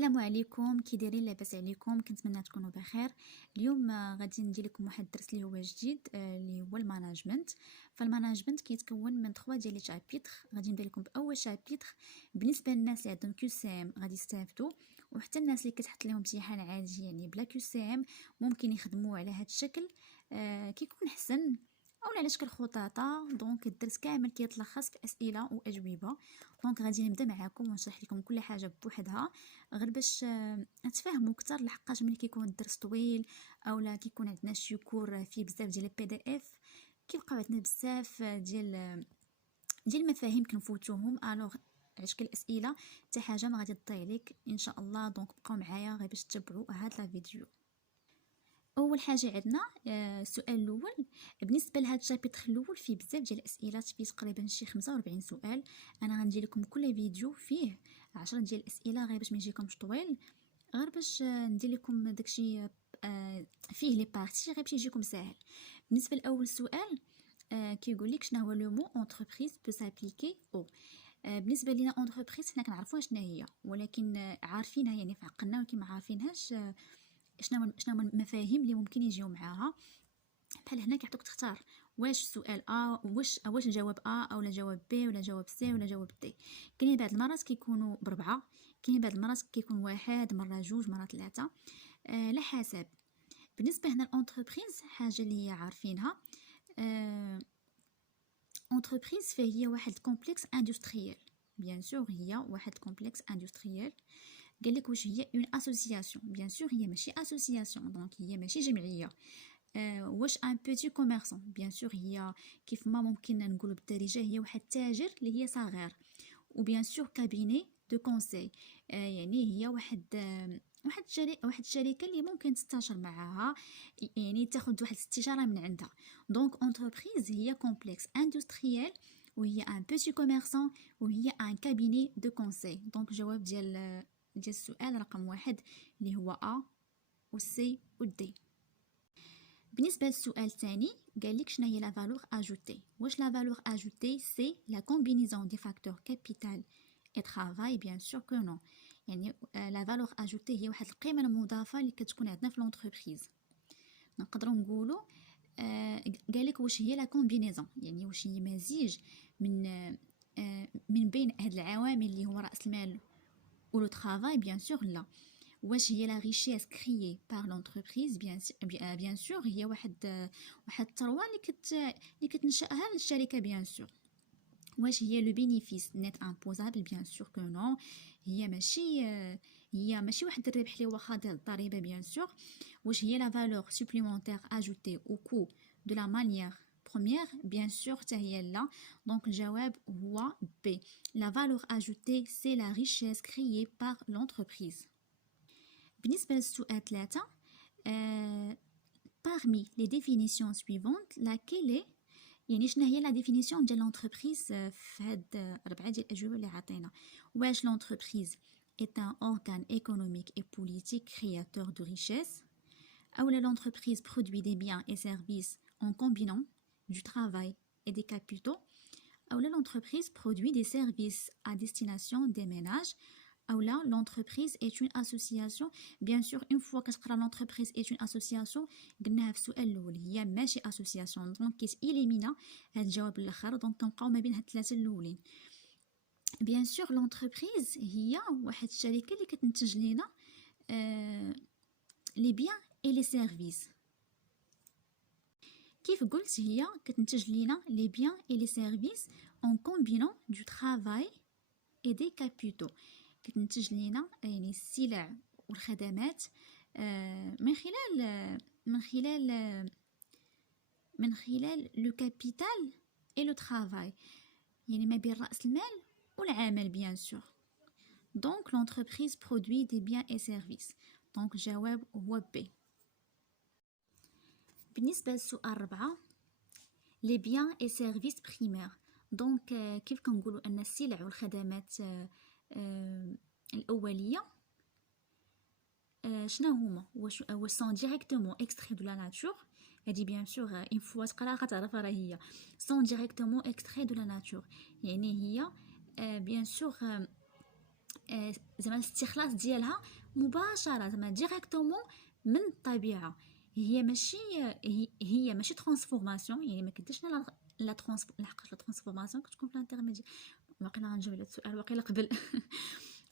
السلام عليكم، كي دايرين؟ لاباس عليكم؟ كنتمنى تكونوا بخير. اليوم غادي ندير لكم واحد الدرس اللي هو جديد، اللي هو الماناجمنت. فالماناجمنت كيتكون من 3 ديال لي شابيتر. غادي نبدا لكم باول شابيتر. بالنسبه للناس اللي عندهم كيو سي ام غادي يستافدوا، وحتى الناس اللي كتحط لهم امتحان عادي يعني بلا كيو سي ام ممكن يخدموا على هذا الشكل. كيكون حسن او على شكل خطاطه. دونك الدرس كامل كيتلخص في اسئله واجوبه. دونك غادي نبدا معكم ونشرح لكم كل حاجه بوحدها، غير باش تفهموا اكثر. لحقاش ملي كيكون الدرس طويل اولا كيكون عندنا شي كور فيه بزاف ديال البي دي اف، كيبقاو عندنا بزاف ديال المفاهيم كنفوتوهم. الوغ عشق الاسئله حتى حاجه ما غادي تضيع لك ان شاء الله. دونك بقاو معايا غير باش تتبعوا هاد لا فيديو. اول حاجه عندنا السؤال الاول. بالنسبه لهذا الشابيتر الاول فيه بزاف ديال الاسئله، فيه تقريبا شي 45 سؤال. انا غندير لكم كل فيديو فيه 10 ديال الاسئله غير باش ما يجيكمش طويل، غير باش ندير لكم داكشي فيه لي بارتي غير باش يجيكم ساهل. بالنسبه لاول سؤال كيقول لك شنو هو لو مو انتربريز بو سابليكي او. بالنسبه لينا انتربريز حنا كنعرفوها شنو هي، ولكن عارفينها يعني في عقلنا، ولكن ما عارفينهاش شنو هما المفاهيم اللي ممكن يجيو معاها. بحال هنا كيعطوك تختار واش السؤال واش الجواب او لا جواب بي ولا جواب سي ولا جواب دي. كاين بعض المرات كيكونوا بربعه، كاين بعض المرات كيكون واحد، مره جوج، مره ثلاثه، على حسب. بالنسبه هنا الانتربريز حاجه اللي هي عارفينها. انتربريز فهي واحد كومبلكس اندستريال، بيان سور هي واحد كومبلكس اندستريال. قال لك واش هي اون اسوسياسيون؟ بيان سور هي ماشي اسوسياسيون، دونك هي ماشي جمعيه. واش ان بيتي كوميرسون؟ بيان سور هي كيف ما ممكن نقولوا بالدارجه هي واحد التاجر اللي هي صغير. وبيان سور كابيني دو كونساي، يعني هي واحد الشركه اللي ممكن تستشر معها، يعني تاخذ واحد الاستشاره من عندها. دونك انتربريز هي كومبلكس اندستريال، وهي ان بيتي كوميرسون، وهي ان كابيني دو كونساي. دونك جواب ديال السؤال رقم 1 اللي هو A و C و D. بالنسبه للسؤال الثاني قال لك شنو هي لا فالور اجوتي. واش لا فالور اجوتي سي لا كومبينيزون دي فاكتور كابيتال اي travail؟ بيان سور كو نو. يعني لا فالور اجوتي هي واحد القيمه المضافه اللي كتكون عندنا في لونتربريز. نقدروا نقولوا قال لك واش هي لا كومبينيزون، يعني واش هي مزيج من بين هاد العوامل اللي هو راس المال و لو travail؟ بيان سور لا. واش هي لا ريشيس كريي بار لونتربريز؟ بيان سور هي واحد الثروه اللي كتنشأها الشركه، بيان سور. واش هي لو بينيفيس نيت امبوزابل؟ بيان سور كو نو. هي ماشي واحد الربح اللي هو خاضع للضريبه، بيان سور. واش هي لا فالور سوبليمونتير اجوتي او كو دو لا مانيير بروميير؟ بيان سور حتى هي لا. دونك الجواب هو بي. لا فالور اجوتي سي لا ريشيس كريي بار لونتربريز. بالنسبه للسؤال 3 parmi les définitions suivantes laquelle est، يعني شنو هي لا ديفينيسيون ديال لونتربريز في هاد 4 ديال الاجوبه اللي عطينا. واش لونتربريز est un organe économique et politique créateur de richesse، ou l'entreprise produit des biens et services en combinant du travail et des capitaux، ou l'entreprise produit des services à destination des ménages، ou là l'entreprise est une association. Bien sûr une fois que l'entreprise est une association قلناها في السؤال الاول هي ماشي association، دونك كيتيليمينا هاد الجواب الاخر. دونك كنبقاو ما بين هاد الثلاثه الاولين. بيان سور لونتربريز هي واحد الشركه اللي كتنتج لينا لي بيان اي لي سيرفيس. كيف قلت هي كتنتج لينا لي بيان اي لي سيرفيس en combinant du travail et des capitaux. كتنتج لينا يعني السلع والخدمات من خلال لو كابيتال اي لو travail، يعني ما بين راس المال والعمل، بيان سور. دونك لونتربريز برودوي دي بيان اي سيرفيس. دونك الجواب هو بي. بالنسبه للسؤال 4 لي بيان اي سيرفيس بريمير. دونك كيف كنقولوا ان السلع والخدمات الاوليه شنو هما؟ واش سون ديريكتومون اكستري دو لا ناتور؟ هادي بيان سور اون فوا تقراها غتعرفها، راه هي سون ديريكتومون اكستري دو لا ناتور، يعني هي بيان سور زعما الاستخلاص ديالها مباشره، زعما ديريكتومون من الطبيعه. هي ماشي ترانسفورماسيون، يعني ما كديرش لا لحقاش لا ترانسفورماسيون كتكون في الانترميديير. واقيلا غنجاوب على السؤال واقيلا قبل.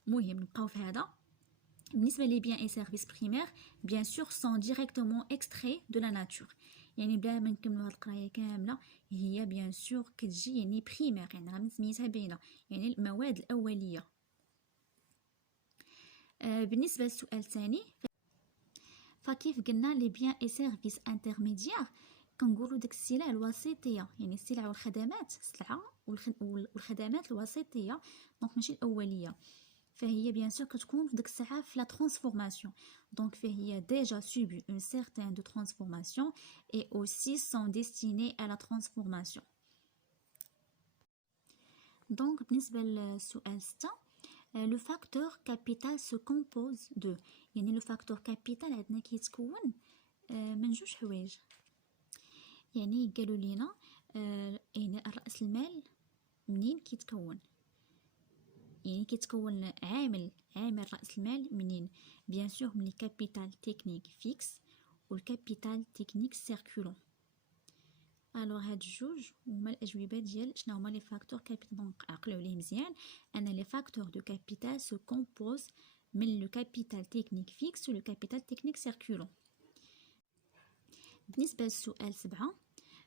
مهم نبقاو في هذا. بالنسبه لي بيان اي سيرفيس بريمير بيان سور سون ديريكتومون اكستري دو لا ناتور، يعني بلا ما نكملوا هاد القرايه كامله، هي بيان سور كتجي يعني بريمير، يعني راه من سميتها باينه، يعني المواد الاوليه. بالنسبه للسؤال الثاني، فكيف قلنا لي بيان اي سيرفيس انترميديير كنقولوا داك السلع الوسيطيه، يعني السلع والخدمات، السلعه والخدمات الوسيطيه، دونك ماشي الاوليه. فهي بيان سور كتكون في ديك الساعه في لا ترانسفورماسيون، دونك فهي déjà subi une certaine de transformation et aussi sont destinées à la transformation. donc بالنسبه للسؤال 6، لو فاكتور كابيتال سو كومبوز دو، يعني لو فاكتور كابيتال عندنا كيتكون من جوج حوايج. يعني قالوا لينا يعني راس المال منين كيتكون، يعني كيتكون عامل راس المال منين؟ بيان سور من الكابيتال تكنيك فيكس والكابيتال تكنيك سيركولون. الوغ هاد الجوج هما الاجوبه ديال شنو هما لي فاكتور كابيتال. دونك عقلوا عليه مزيان ان لي فاكتور دو كابيتال سو كومبوز من لو كابيتال تكنيك فيكس ولو كابيتال تكنيك سيركولون. بالنسبه للسؤال 7،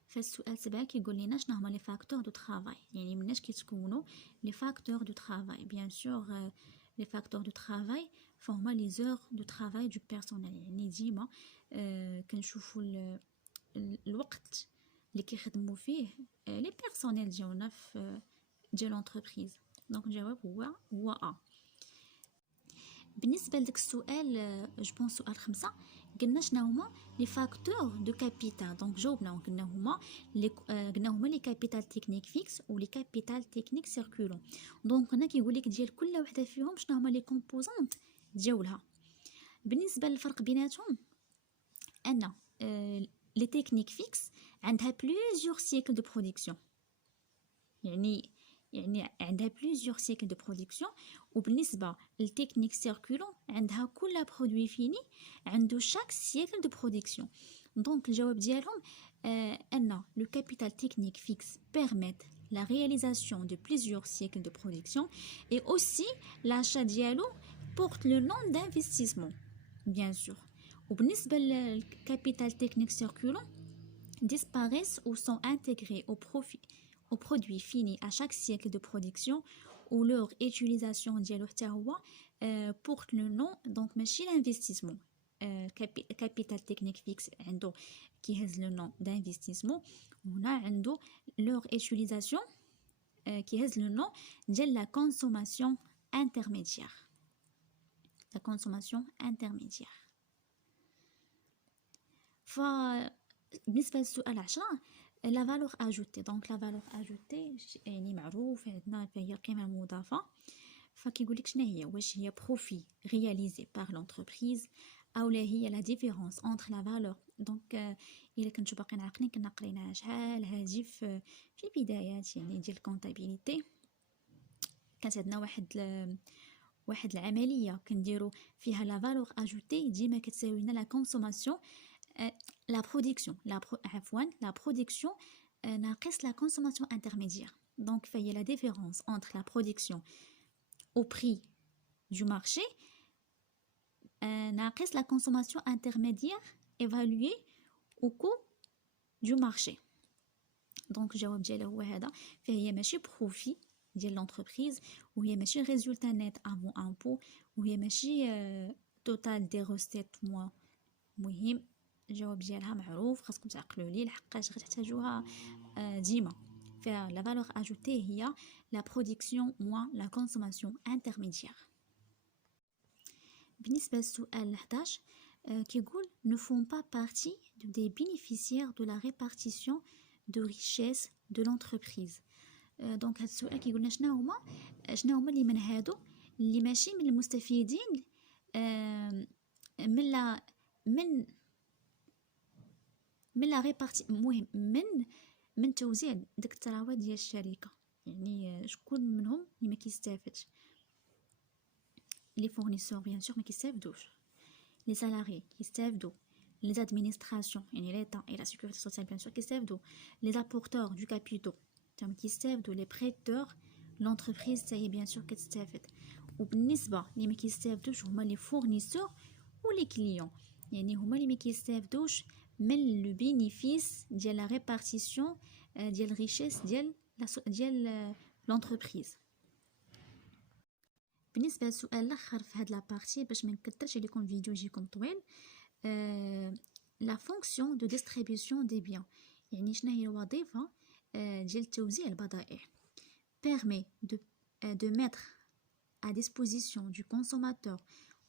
فالسؤال 7 كيقول لنا شنو هما لي فاكتور دو طرافاي، يعني مناش كيتكونوا لي فاكتور دو طرافاي. بيان سور لي فاكتور دو طرافاي فهما لي زور دو طرافاي دو بيرسونيل، يعني ديما كنشوفوا الوقت اللي كيخدموا فيه لي بيرسونيل ديالنا في ديال لونتربريز. دونك الجواب هو ا. بالنسبه لداك السؤال جو بونس سؤال 5، قلنا شنو هما لي فاكتور دو كابيتال. دونك جاوبنا وقلنا هما لي كابيتال تكنيك فيكس و لي كابيتال تكنيك سيركولون. دونك هنا كيقول لك ديال كل وحده فيهم شنو هما لي كومبوزونط ديالها. بالنسبه للفرق بيناتهم ان لي تكنيك فيكس عندها بليزيور سيكل دو برودكسيون، يعني عندها بليزيور سيكل دو برودكسيون. وبالنسبه للتكنيك سيركولون عندها كل برودوي فيني عنده شاك سيكل دو برودكسيون. دونك الجواب ديالهم ان لو كابيتال تكنيك فيكس permet la réalisation de plusieurs cycles de production et aussi l'achat dialo porte le nom d'investissement bien sûr. وبالنسبه للكابيتال تكنيك سيركولون disparaissent ou sont intégrés au produit fini à chaque cycle de production ou leur utilisation dialo حتى هو porte le nom donc ماشي l'investissement. capital technique fixe عنده كيهز le nom d'investissement، وهنا عنده leur utilisation كيهز le nom ديال la consommation intermédiaire. la consommation intermédiaire. بالنسبه للسؤال 10، لا فالور اجوتي. دونك لا فالور اجوتي يعني معروف عندنا فهي القيمه المضافه. فكيقول لك شنو هي، واش هي بروفي رياليزي بار لونتربريز او لا هي لا ديفيرونس اونتر لا فالور. دونك الا كنتو باقيين عاقلين كنا قريناها شحال هادي في البدايات يعني ديال الكونطابيليتي. كانت عندنا واحد العمليه كنديروا فيها لا فالور اجوتي ديما كتساوي لنا لا كونسوماسيون la production, la production ناقص la consommation intermédiaire. Donc, il y a la différence entre la production au prix du marché ناقص la consommation intermédiaire évaluée au coût du marché. Donc, الجواب ديالها هو هذا. فهي ماشي بروفي ديال لونتربريز، وهي ماشي résultat net avant impôt، وهي ماشي total des recettes moins. مهم الجواب ديالها معروف، خاصكم تعقلوا ليه لحقاش غتحتاجوها ديما. فلا فالور اجوتي هي لا برودكسيون موان لا كونسوماسيون انترميديير. بالنسبه للسؤال 11 كيقول ne font pas partie des bénéficiaires de la répartition de richesse de l'entreprise. دونك هذا السؤال كيقولنا شنو هما اللي من هادو اللي ماشي من المستفيدين من لا ريبارتي، مهم من توزيع داك الثروات ديال الشركه، يعني شكون منهم اللي ما كيستافدش. لي فورنيسور بيان سور ما كيستافدوش، لي سالاري كيستافدوا، les administrations يعني l'État et la sécurité sociale bien sûr كيستافدوا، les apporteurs du capitaux تما كيستافدوا، les prêteurs l'entreprise تاهي bien sûr كتستافد. وبالنسبه اللي ما كيستافدوش هما لي فورنيسور و لي كليون، يعني هما اللي ما كيستافدوش من لو بينيفيس ديال لا ريبارتيسيون ديال الريشيس ديال لونتربريز. بالنسبه للسؤال الاخر في هاد لابارتي باش ما نكثرش عليكم الفيديو يجيكم طويل، لا فونكسيون دو ديستريبيوسيون دي بيان، يعني شنو هي الوظيفه ديال توزيع البضائع. permet de mettre à disposition du consommateur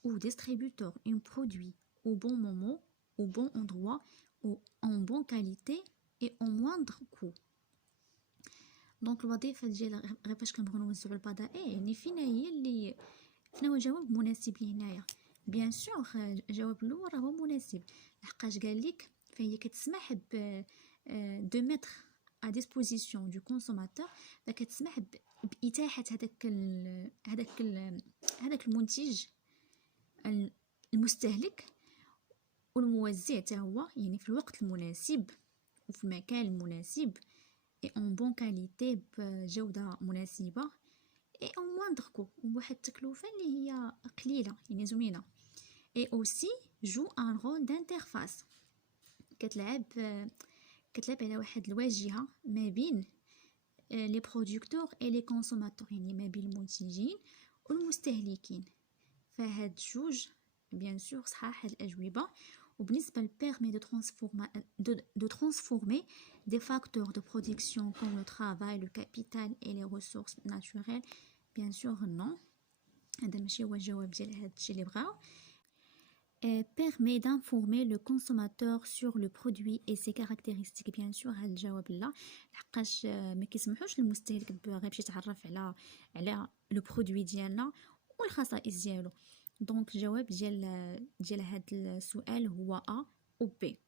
ou distributeur un produit au bon moment, au bon endroit, ou en bonne qualité et au moindre coût. دونك الوظيفه ديال غير فاش كنبغيو نوزعوا البضائع يعني فينا هي اللي فينا هو جواب مناسب لهنايا. بيان سور الجواب الاول هو مناسب لحقاش قال لك فهي كتسمح دو ميتر à disposition du consommateur، كتسمح بإتاحة هذاك المنتج المستهلك والموزع حتى هو يعني في الوقت المناسب وفي المكان المناسب et en bonne qualité بجودة مناسبة et en moindre coût وبواحد التكلفة اللي هي قليلة يعني زوينة. et aussi joue un rôle d'interface، كتلعب على واحد الواجهة ما بين لي برودكتور اي لي كونسوماتور، يعني ما بين المنتجين والمستهلكين. فهاد جوج بيان سور صحاح الأجوبة. وبالنسبة لبيرمي de transformer des facteurs de production comme le travail, le capital et les ressources naturelles, bien sûr non، هذا ماشي هو الجواب ديال هاد الشيء اللي بغاو. permet d'informer le consommateur sur le produit et ses caractéristiques. bien sûr هذا الجواب لا، لحقاش ما كيسمحوش للمستهلك غير باش يتعرف على لو برودوي ديالنا والخصائص ديالو. دونك الجواب ديال هذا السؤال هو ا و بي.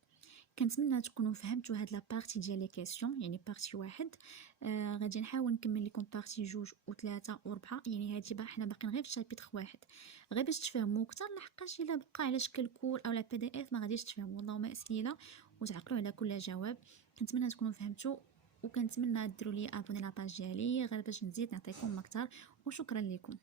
كنتمنى تكونوا فهمتوا هاد لا بارتي ديال لي كيسيون، يعني بارتي واحد. غادي نحاول نكمل لكم بارتي جوج وثلاثة وربعة، يعني هادي حنا باقيين غير في شابيتر واحد، غير باش تفهموا اكثر، لحقاش الا بقى على شكل كور او بي دي اف ما غاديش تفهموا. اللهم اسئله وتعقلوا على كل جواب. كنتمنى تكونوا فهمتوا، وكنتمنى ديروا لي ابوني لاباج ديالي غير باش نزيد نعطيكم اكثر، وشكرا لكم.